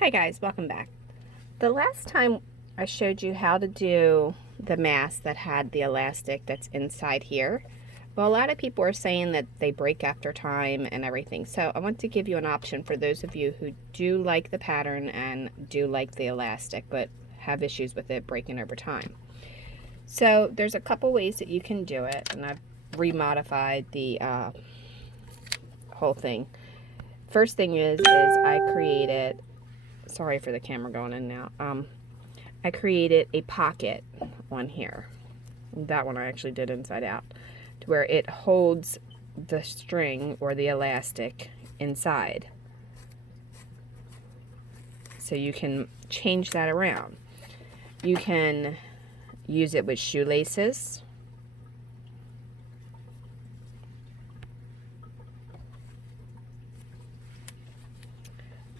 Hi guys, welcome back. The last time I showed you how to do the mask that had the elastic that's inside here. Well, a lot of people are saying that they break after time and everything. So I want to give you an option for those of you who do like the pattern and do like the elastic, but have issues with it breaking over time. So there's a couple ways that you can do it, and I've remodified the whole thing. First thing is I created, sorry for the camera going in now, I created a pocket on here. That one I actually did inside out, to where it holds the string or the elastic inside. So you can change that around. You can use it with shoelaces.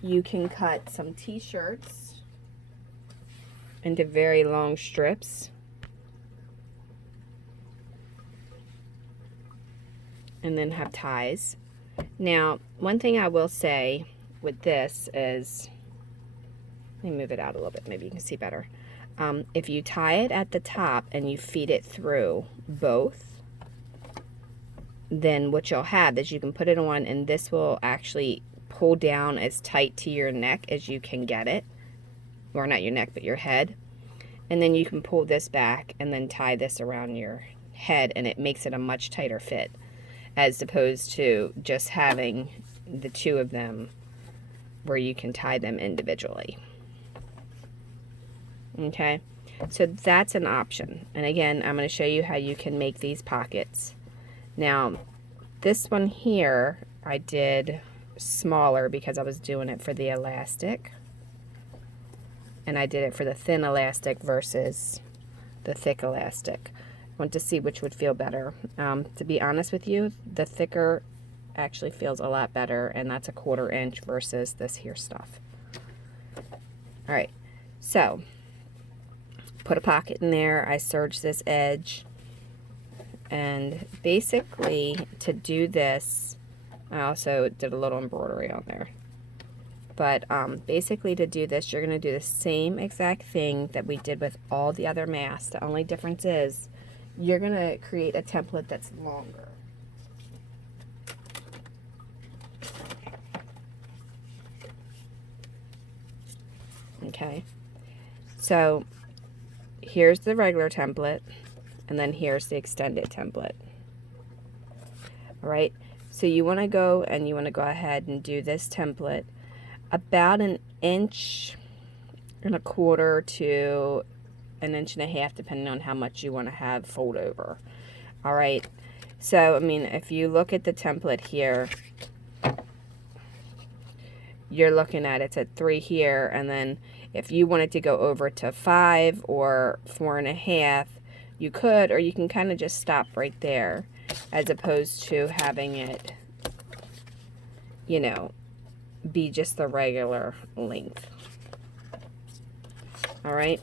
You can cut some t-shirts into very long strips. And then have ties. Now, one thing I will say with this is, let me move it out a little bit, maybe you can see better. If you tie it at the top and you feed it through both, then what you'll have is you can put it on and this will actually pull down as tight to your neck as you can get it. Or not your neck, but your head. And then you can pull this back and then tie this around your head, and it makes it a much tighter fit, as opposed to just having the two of them where you can tie them individually. Okay, so that's an option. And again, I'm going to show you how you can make these pockets. Now, this one here I did smaller because I was doing it for the elastic. And I did it for the thin elastic versus the thick elastic. I want to see which would feel better. To be honest with you, the thicker actually feels a lot better, and that's a 1/4 inch versus this here stuff. All right, so put a pocket in there. I serged this edge, and basically to do this, I also did a little embroidery on there. But basically to do this, you're going to do the same exact thing that we did with all the other masks. The only difference is you're going to create a template that's longer. Okay, so here's the regular template, and then here's the extended template. All right, so you want to go ahead and do this template about 1.25 inches to 1.5 inches, depending on how much you want to have fold over. All right, so I mean, if you look at the template here, you're looking at it's at 3 here, and then if you wanted to go over to 5 or 4.5, you could, or you can kind of just stop right there, as opposed to having it, you know, be just the regular length. All right,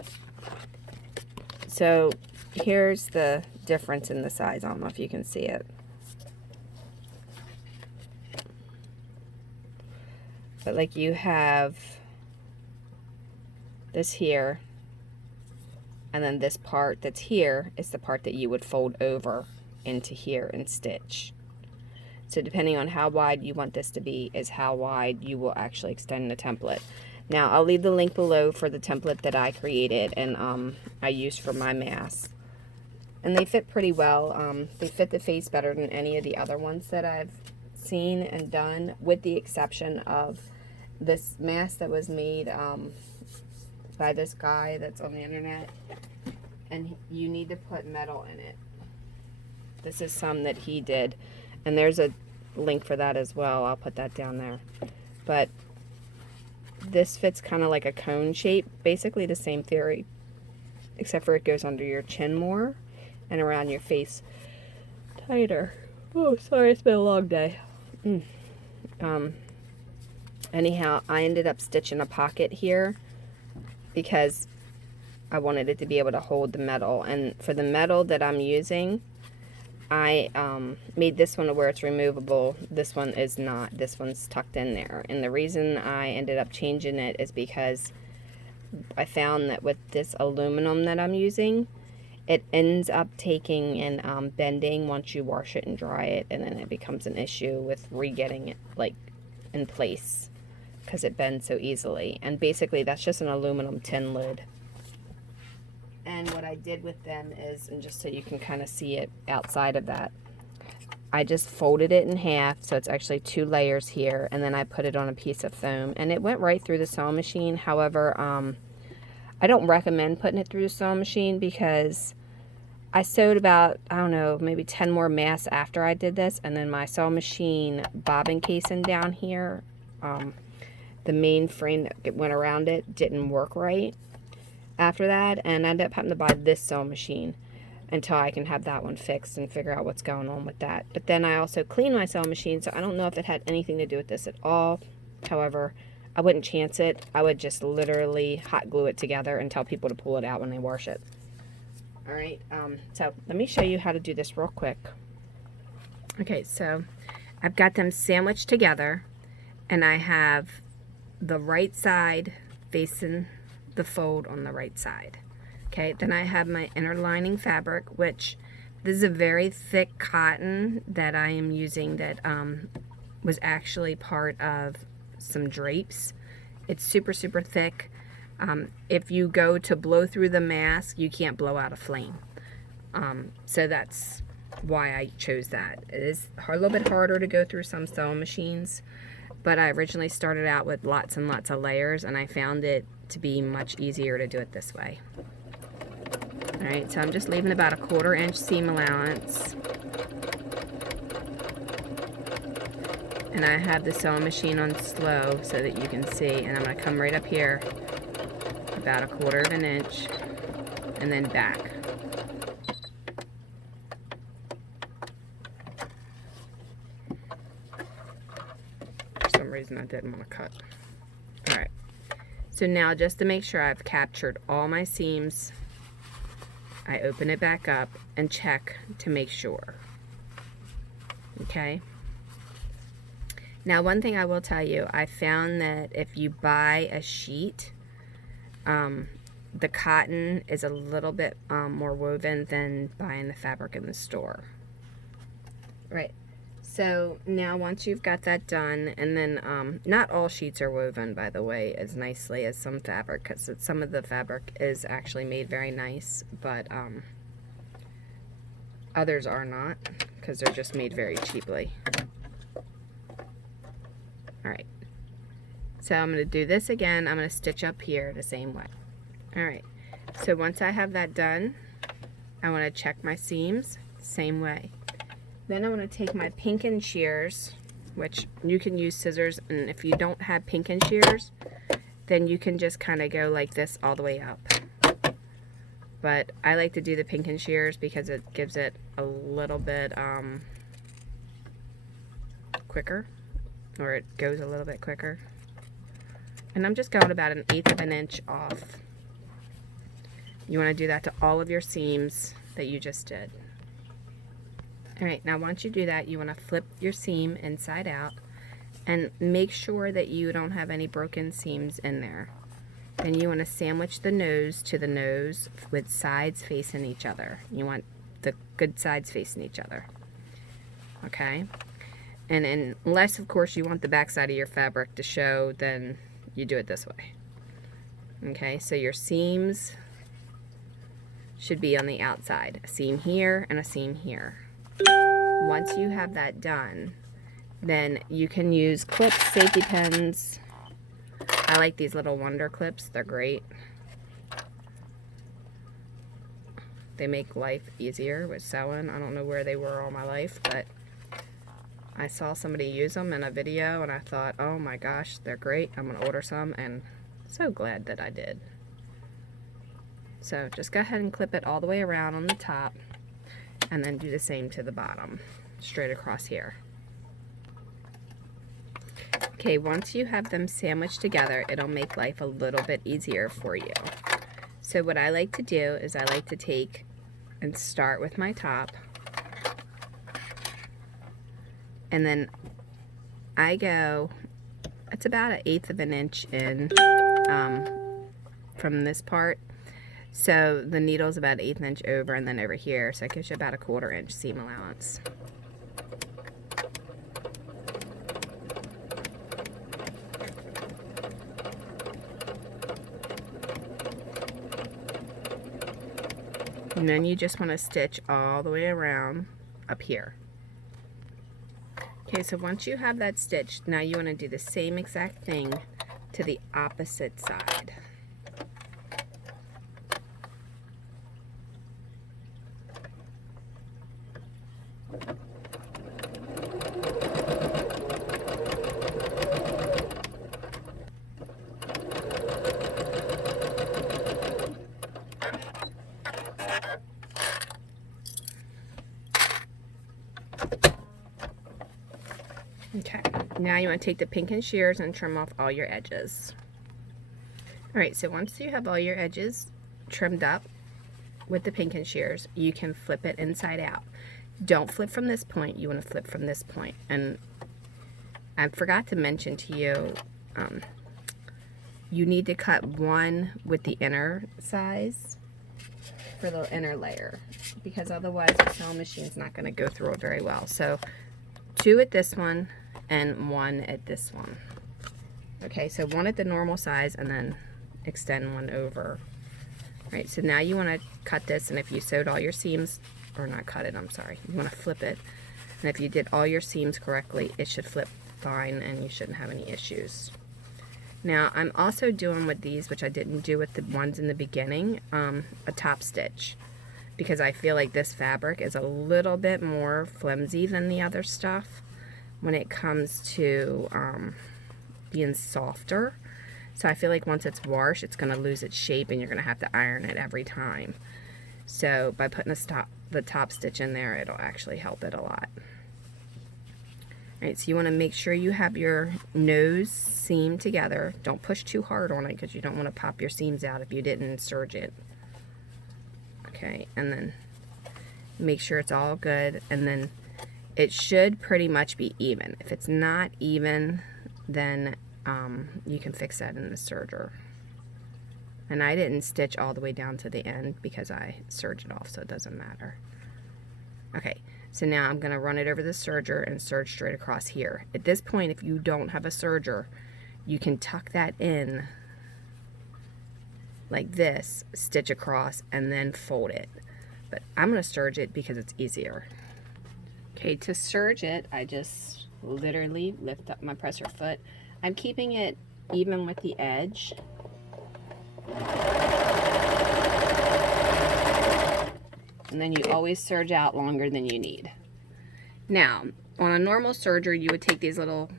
so here's the difference in the size. I don't know if you can see it, but like you have this here, and then this part that's here is the part that you would fold over into here and stitch. So depending on how wide you want this to be is how wide you will actually extend the template. Now, I'll leave the link below for the template that I created and I used for my mask. And they fit pretty well. They fit the face better than any of the other ones that I've seen and done, with the exception of this mask that was made by this guy that's on the internet. And you need to put metal in it. This is some that he did. And there's a link for that as well. I'll put that down there. But this fits kind of like a cone shape. Basically the same theory, except for it goes under your chin more and around your face tighter. Oh, sorry, it's been a long day. Anyhow, I ended up stitching a pocket here because I wanted it to be able to hold the metal. And for the metal that I'm using, I made this one to where it's removable. This one is not. This one's tucked in there. And the reason I ended up changing it is because I found that with this aluminum that I'm using, it ends up taking and bending once you wash it and dry it, and then it becomes an issue with re-getting it like in place because it bends so easily. And basically that's just an aluminum tin lid. And what I did with them is, and just so you can kind of see it outside of that, I just folded it in half, so it's actually 2 layers here, and then I put it on a piece of foam, and it went right through the sewing machine. However, I don't recommend putting it through the sewing machine because I sewed about, I don't know, maybe 10 more masks after I did this, and then my sewing machine bobbin casing down here, the main frame that went around it didn't work right after that, and I ended up having to buy this sewing machine until I can have that one fixed and figure out what's going on with that. But then I also cleaned my sewing machine, so I don't know if it had anything to do with this at all. However, I wouldn't chance it. I would just literally hot glue it together and tell people to pull it out when they wash it. Alright, so let me show you how to do this real quick. Okay, so I've got them sandwiched together, and I have the right side facing the fold on the right side. Okay, then I have my inner lining fabric, which this is a very thick cotton that I am using that was actually part of some drapes. It's super, super thick. If you go to blow through the mask, you can't blow out a flame. So that's why I chose that. It is a little bit harder to go through some sewing machines, but I originally started out with lots and lots of layers, and I found it to be much easier to do it this way. Alright, so I'm just leaving about a 1/4 inch seam allowance. And I have the sewing machine on slow so that you can see, and I'm going to come right up here about a 1/4 inch and then back. For some reason I didn't want to cut. Alright. So now, just to make sure I've captured all my seams, I open it back up and check to make sure. Okay? Now, one thing I will tell you, I found that if you buy a sheet, the cotton is a little bit more woven than buying the fabric in the store. Right. So now once you've got that done, and then not all sheets are woven, by the way, as nicely as some fabric, because some of the fabric is actually made very nice, but others are not, because they're just made very cheaply. Alright, so I'm going to do this again. I'm going to stitch up here the same way. Alright, so once I have that done, I want to check my seams, same way. Then I'm going to take my pinkin shears, which you can use scissors, and if you don't have pinkin shears, then you can just kind of go like this all the way up. But I like to do the pinkin shears because it gives it a little bit quicker, or it goes a little bit quicker. And I'm just going about 1/8 inch off. You want to do that to all of your seams that you just did. Alright, now once you do that, you want to flip your seam inside out and make sure that you don't have any broken seams in there. Then you want to sandwich the nose to the nose with sides facing each other. You want the good sides facing each other. Okay? And unless, of course, you want the back side of your fabric to show, then you do it this way. Okay, so your seams should be on the outside. A seam here and a seam here. Once you have that done, then you can use clips, safety pins. I like these little Wonder clips. They're great. They make life easier with sewing. I don't know where they were all my life, but I saw somebody use them in a video and I thought, oh my gosh, they're great. I'm going to order some, and so glad that I did. So just go ahead and clip it all the way around on the top, and then do the same to the bottom, straight across here. Okay, once you have them sandwiched together, it'll make life a little bit easier for you. So what I like to do is I like to take and start with my top And then I go, it's about 1/8 of an inch in from this part. So the needle's about 1/8 inch over and then over here. So it gives you about 1/4 inch seam allowance. And then you just want to stitch all the way around up here. Okay, so once you have that stitched, now you want to do the same exact thing to the opposite side. Okay, now you want to take the pinking shears and trim off all your edges. Alright, so once you have all your edges trimmed up with the pinking shears, you can flip it inside out. Don't flip from this point, you want to flip from this point. And I forgot to mention to you, you need to cut one with the inner size for the inner layer, because otherwise the sewing machine's not going to go through it very well. So 2 at this one and 1 at this one. Okay, so 1 at the normal size and then extend 1 over. Right, so now you want to cut this, and if you sewed all your seams, or not cut it, I'm sorry, you want to flip it. And if you did all your seams correctly, it should flip fine and you shouldn't have any issues. Now I'm also doing with these, which I didn't do with the ones in the beginning, a top stitch, because I feel like this fabric is a little bit more flimsy than the other stuff when it comes to being softer. So I feel like once it's washed, it's going to lose its shape and you're going to have to iron it every time. So by putting the top stitch in there, it'll actually help it a lot. Alright, so you want to make sure you have your nose seam together. Don't push too hard on it because you don't want to pop your seams out if you didn't serge it. Okay, and then make sure it's all good, and then it should pretty much be even. If it's not even, then you can fix that in the serger. And I didn't stitch all the way down to the end because I serged it off, so it doesn't matter. Okay, so now I'm going to run it over the serger and serge straight across here. At this point, if you don't have a serger, you can tuck that in like this, stitch across, and then fold it. But I'm going to serge it because it's easier. Okay, to serge it, I just literally lift up my presser foot. I'm keeping it even with the edge. And then you always serge out longer than you need. Now, on a normal serger, you would take these little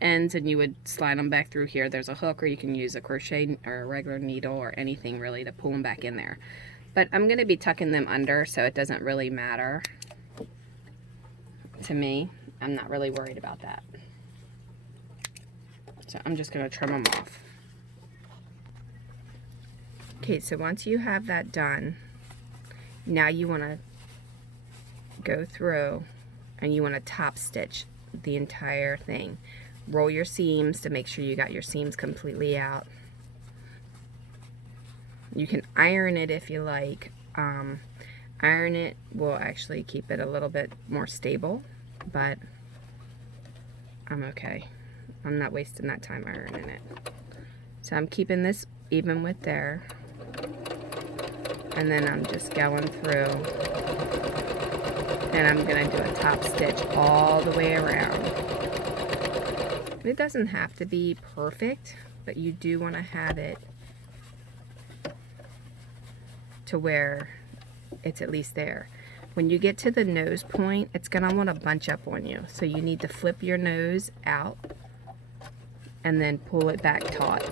ends and you would slide them back through here. There's a hook, or you can use a crochet or a regular needle or anything really to pull them back in there. But I'm going to be tucking them under, so it doesn't really matter to me. I'm not really worried about that. So I'm just going to trim them off. Okay, so once you have that done, now you want to go through and you want to top stitch the entire thing. Roll your seams to make sure you got your seams completely out. You can iron it if you like. Iron it will actually keep it a little bit more stable, but I'm okay. I'm not wasting that time ironing it. So I'm keeping this even with there. And then I'm just going through and I'm going to do a top stitch all the way around. It doesn't have to be perfect, but you do want to have it to where it's at least there. When you get to the nose point, it's going to want to bunch up on you. So you need to flip your nose out and then pull it back taut.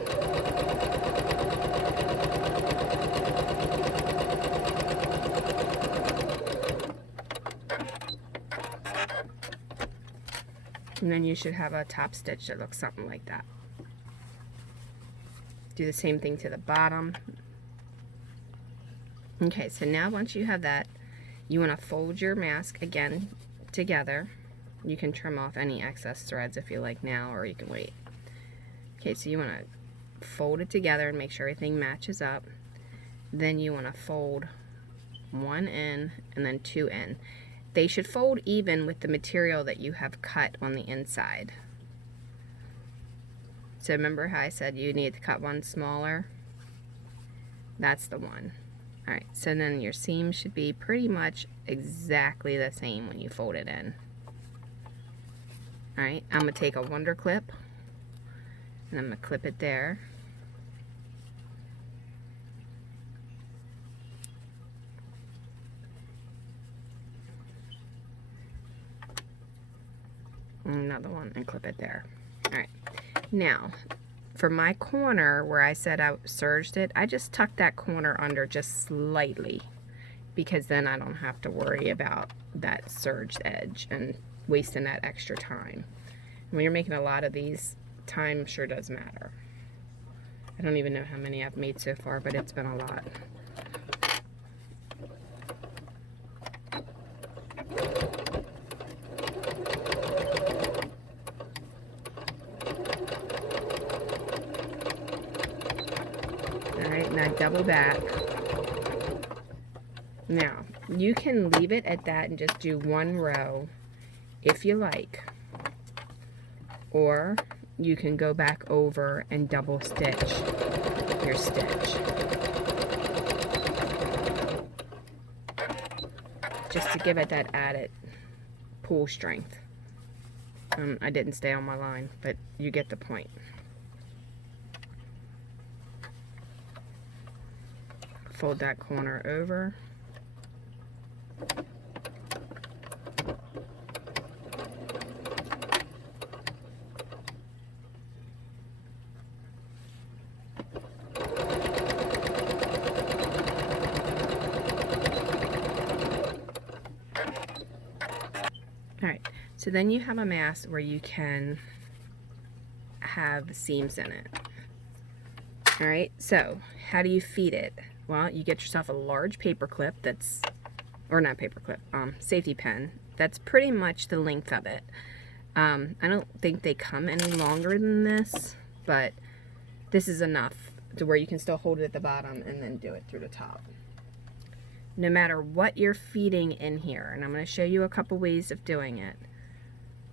And then you should have a top stitch that looks something like that. Do the same thing to the bottom. Okay, so now once you have that, you want to fold your mask again together. You can trim off any excess threads if you like now, or you can wait. Okay, so you want to fold it together and make sure everything matches up. Then you want to fold one in and then two in. They should fold even with the material that you have cut on the inside. So remember how I said you need to cut one smaller? That's the one. Alright, so then your seam should be pretty much exactly the same when you fold it in. Alright, I'm going to take a wonder clip and I'm going to clip it there. Another one and clip it there. Alright, now for my corner where I said I serged it, I just tucked that corner under just slightly, because then I don't have to worry about that serged edge and wasting that extra time. When you're making a lot of these, time sure does matter. I don't even know how many I've made so far, but it's been a lot. Alright, now double back. Now, you can leave it at that and just do one row if you like. Or you can go back over and double stitch your stitch. Just to give it that added pull strength. I didn't stay on my line, but you get the point. Fold that corner over. Alright, so then you have a mask where you can have seams in it. Alright, so how do you feed it? Well, you get yourself a large paper clip that's, or not paper clip, safety pin. That's pretty much the length of it. I don't think they come any longer than this, but this is enough to where you can still hold it at the bottom and then do it through the top. No matter what you're feeding in here, and I'm going to show you a couple ways of doing it.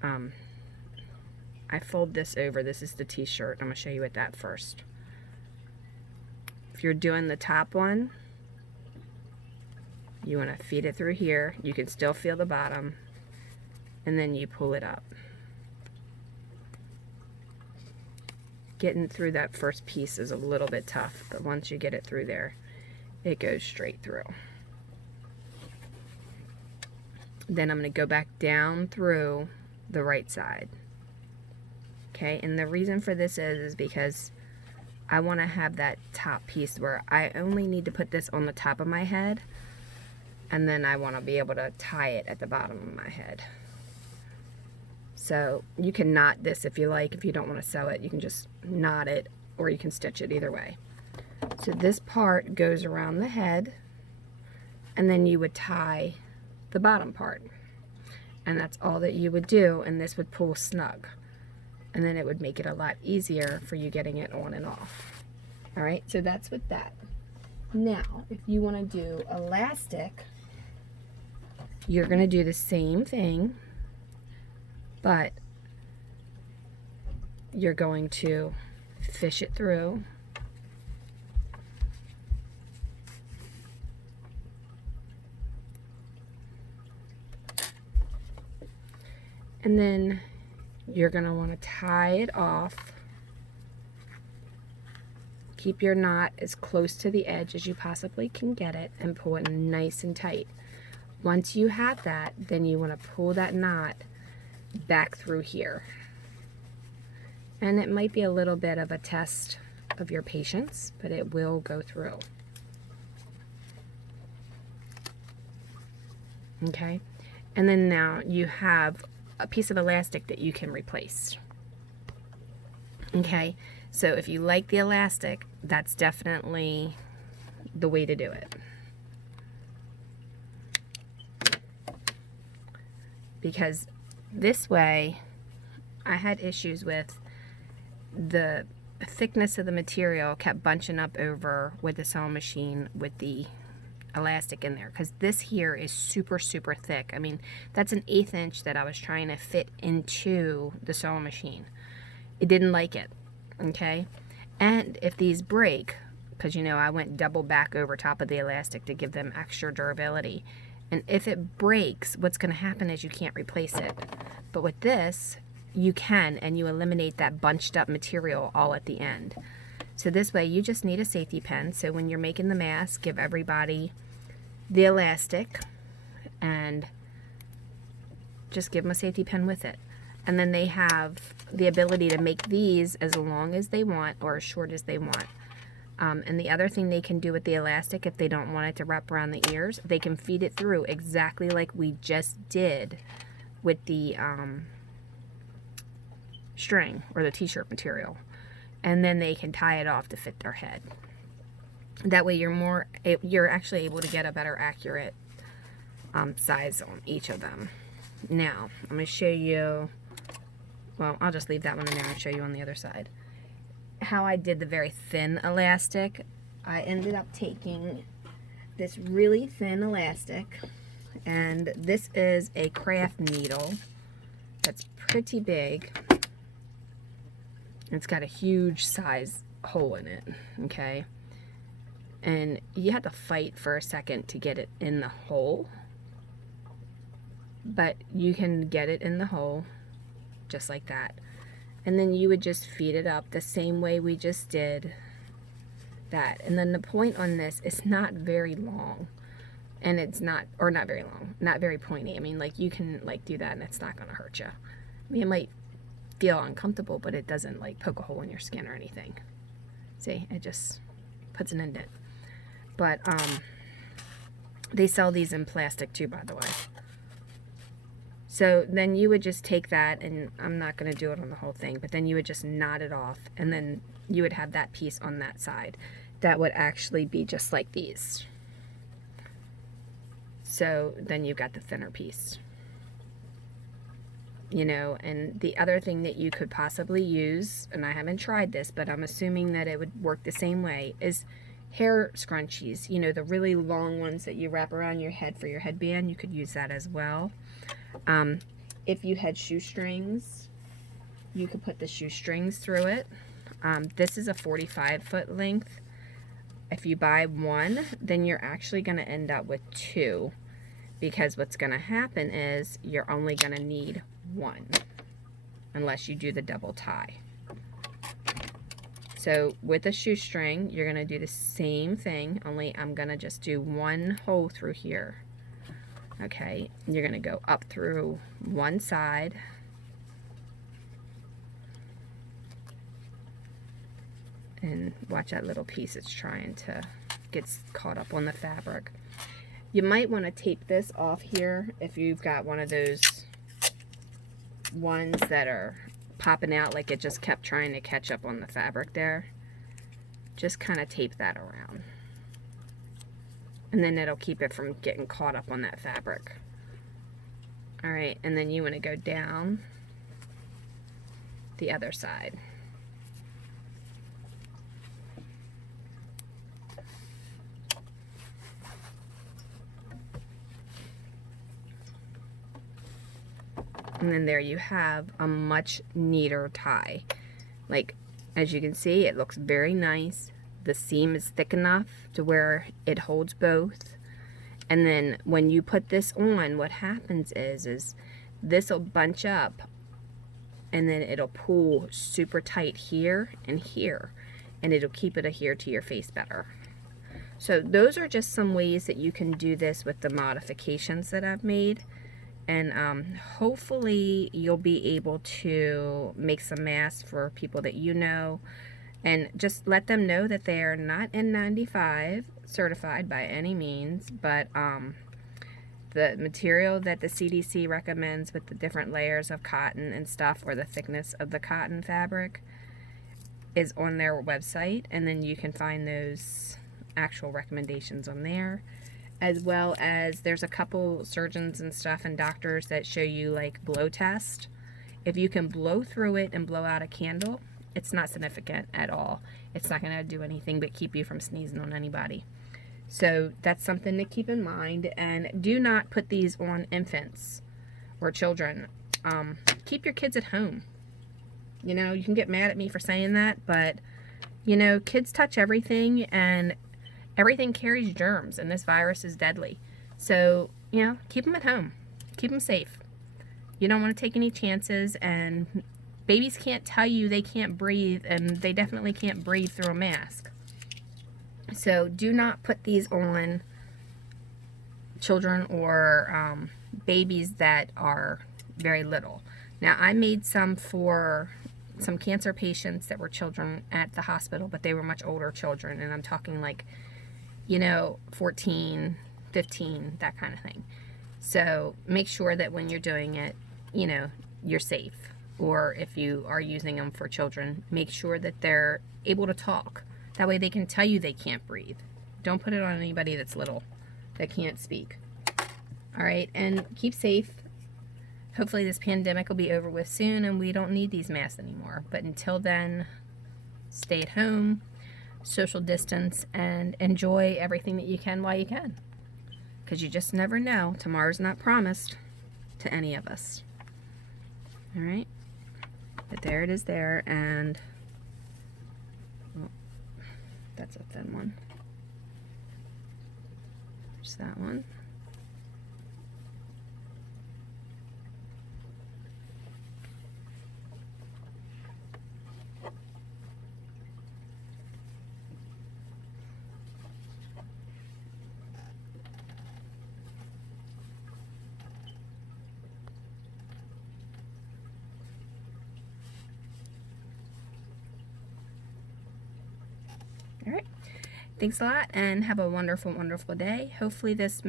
I fold this over. This is the t-shirt. I'm going to show you it that first. If you're doing the top one, you want to feed it through here. You can still feel the bottom, and then you pull it up. Getting through that first piece is a little bit tough, but once you get it through there, it goes straight through. Then I'm going to go back down through the right side. Okay, and the reason for this is because I want to have that top piece where I only need to put this on the top of my head, and then I want to be able to tie it at the bottom of my head. So you can knot this if you like. If you don't want to sew it, you can just knot it, or you can stitch it either way. So this part goes around the head, and then you would tie the bottom part, and that's all that you would do, and this would pull snug, and then it would make it a lot easier for you getting it on and off. Alright, so that's with that. Now, if you want to do elastic, you're going to do the same thing, but you're going to fish it through. And then you're going to want to tie it off. Keep your knot as close to the edge as you possibly can get it and pull it nice and tight. Once you have that, then you want to pull that knot back through here. And it might be a little bit of a test of your patience, but it will go through. Okay? And then now you have a piece of elastic that you can replace. Okay, so if you like the elastic, that's definitely the way to do it. Because this way, I had issues with the thickness of the material kept bunching up over with the sewing machine with the elastic in there, because this here is super thick. I mean, that's an 1/8 inch that I was trying to fit into the sewing machine. It didn't like it, okay? And if these break, because you know I went double back over top of the elastic to give them extra durability, and if it breaks, what's going to happen is you can't replace it. But with this, you can, and you eliminate that bunched up material all at the end. So this way you just need a safety pin. So when you're making the mask, give everybody the elastic and just give them a safety pin with it. And then they have the ability to make these as long as they want or as short as they want. And the other thing they can do with the elastic, if they don't want it to wrap around the ears, they can feed it through exactly like we just did with the string or the t-shirt material, and then they can tie it off to fit their head. That way you're actually able to get a better accurate size on each of them. Now I'm going to show you, well, I'll just leave that one in there and show you on the other side how I did the very thin elastic. I ended up taking this really thin elastic, and this is a craft needle that's pretty big. It's got a huge size hole in it, okay? And you have to fight for a second to get it in the hole, but you can get it in the hole just like that. And then you would just feed it up the same way we just did that. And then the point on this is not very long, and it's not, or not very long, not very pointy. I mean, like, you can like do that and it's not going to hurt you. I mean, it might feel uncomfortable, but it doesn't like poke a hole in your skin or anything. See, it just puts an indent. But they sell these in plastic too, by the way. So then you would just take that, and I'm not going to do it on the whole thing, but then you would just knot it off, and then you would have that piece on that side that would actually be just like these. So then you've got the thinner piece. You know, and the other thing that you could possibly use, and I haven't tried this, but I'm assuming that it would work the same way, is hair scrunchies. You know, the really long ones that you wrap around your head for your headband. You could use that as well. If you had shoestrings, you could put the shoestrings through it. This is a 45-foot length. If you buy one, then you're actually going to end up with two, because what's going to happen is you're only going to need one unless you do the double tie. So with a shoestring, you're going to do the same thing, only I'm going to just do one hole through here. Okay, you're going to go up through one side, and watch that little piece, it's trying to get caught up on the fabric. You might want to tape this off here if you've got one of those ones that are popping out like it just kept trying to catch up on the fabric there. Just kind of tape that around, and then it'll keep it from getting caught up on that fabric. Alright, and then you want to go down the other side. And then there you have a much neater tie. Like, as you can see, it looks very nice. The seam is thick enough to where it holds both. And then when you put this on, what happens is this will bunch up, and then it'll pull super tight here and here, and it'll keep it adhered to your face better. So those are just some ways that you can do this with the modifications that I've made. And hopefully you'll be able to make some masks for people that you know, and just let them know that they are not N-95 certified by any means, but the material that the CDC recommends with the different layers of cotton and stuff, or the thickness of the cotton fabric, is on their website, and then you can find those actual recommendations on there. as well as there's a couple surgeons and stuff and doctors that show you like blow test. If you can blow through it and blow out a candle, it's not significant at all. It's not going to do anything but keep you from sneezing on anybody. So that's something to keep in mind. And do not put these on infants or children. Keep your kids at home. You know, you can get mad at me for saying that, but you know, kids touch everything and everything carries germs, and this virus is deadly. So, you know, keep them at home. Keep them safe. You don't want to take any chances, and babies can't tell you they can't breathe, and they definitely can't breathe through a mask. So do not put these on children or babies that are very little. Now, I made some for some cancer patients that were children at the hospital, but they were much older children, and I'm talking like, you know, 14, 15, that kind of thing. So make sure that when you're doing it, you know, you're safe. Or if you are using them for children, make sure that they're able to talk. That way they can tell you they can't breathe. Don't put it on anybody that's little, that can't speak. All right, and keep safe. Hopefully this pandemic will be over with soon and we don't need these masks anymore. But until then, stay at home, social distance, and enjoy everything that you can while you can. Because you just never know. Tomorrow's not promised to any of us. All right? But there it is there, and well, that's a thin one. There's that one. All right, thanks a lot and have a wonderful, wonderful day. Hopefully this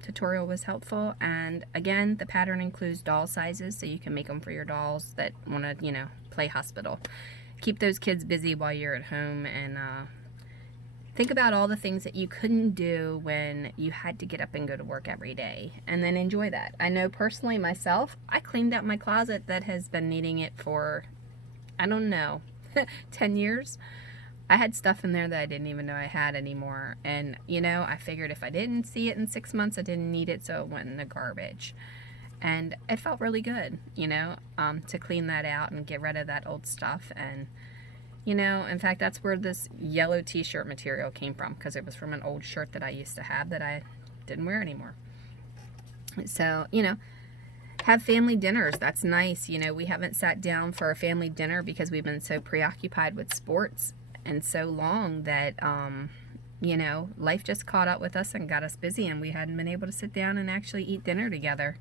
tutorial was helpful. And again, the pattern includes doll sizes, so you can make them for your dolls that want to, you know, play hospital. Keep those kids busy while you're at home, and think about all the things that you couldn't do when you had to get up and go to work every day, and then enjoy that. I know personally myself, I cleaned out my closet that has been needing it for, I don't know, 10 years. I had stuff in there that I didn't even know I had anymore. And, you know, I figured if I didn't see it in 6 months, I didn't need it, so it went in the garbage. And it felt really good, you know, to clean that out and get rid of that old stuff. And, you know, in fact, that's where this yellow t-shirt material came from, because it was from an old shirt that I used to have that I didn't wear anymore. So, you know, have family dinners. That's nice. You know, we haven't sat down for a family dinner because we've been so preoccupied with sports and so long that, you know, life just caught up with us and got us busy, and we hadn't been able to sit down and actually eat dinner together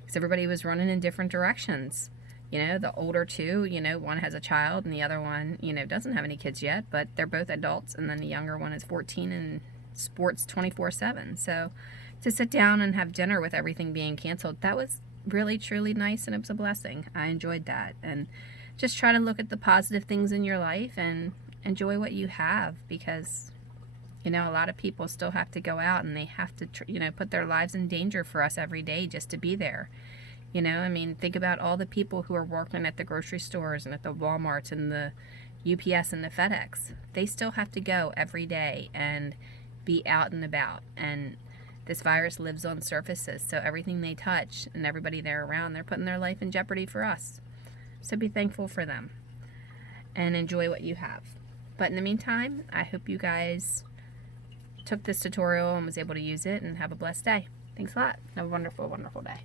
because everybody was running in different directions. You know, the older two, you know, one has a child and the other one, you know, doesn't have any kids yet, but they're both adults, and then the younger one is 14 and sports 24/7. So to sit down and have dinner with everything being canceled, that was really, truly nice, and it was a blessing. I enjoyed that. And just try to look at the positive things in your life and enjoy what you have, because, you know, a lot of people still have to go out and they have to, you know, put their lives in danger for us every day just to be there. You know, I mean, think about all the people who are working at the grocery stores and at the Walmarts and the UPS and the FedEx. They still have to go every day and be out and about. And this virus lives on surfaces, so everything they touch and everybody they're around, they're putting their life in jeopardy for us. So be thankful for them and enjoy what you have. But in the meantime, I hope you guys took this tutorial and was able to use it, and have a blessed day. Thanks a lot. Have a wonderful, wonderful day.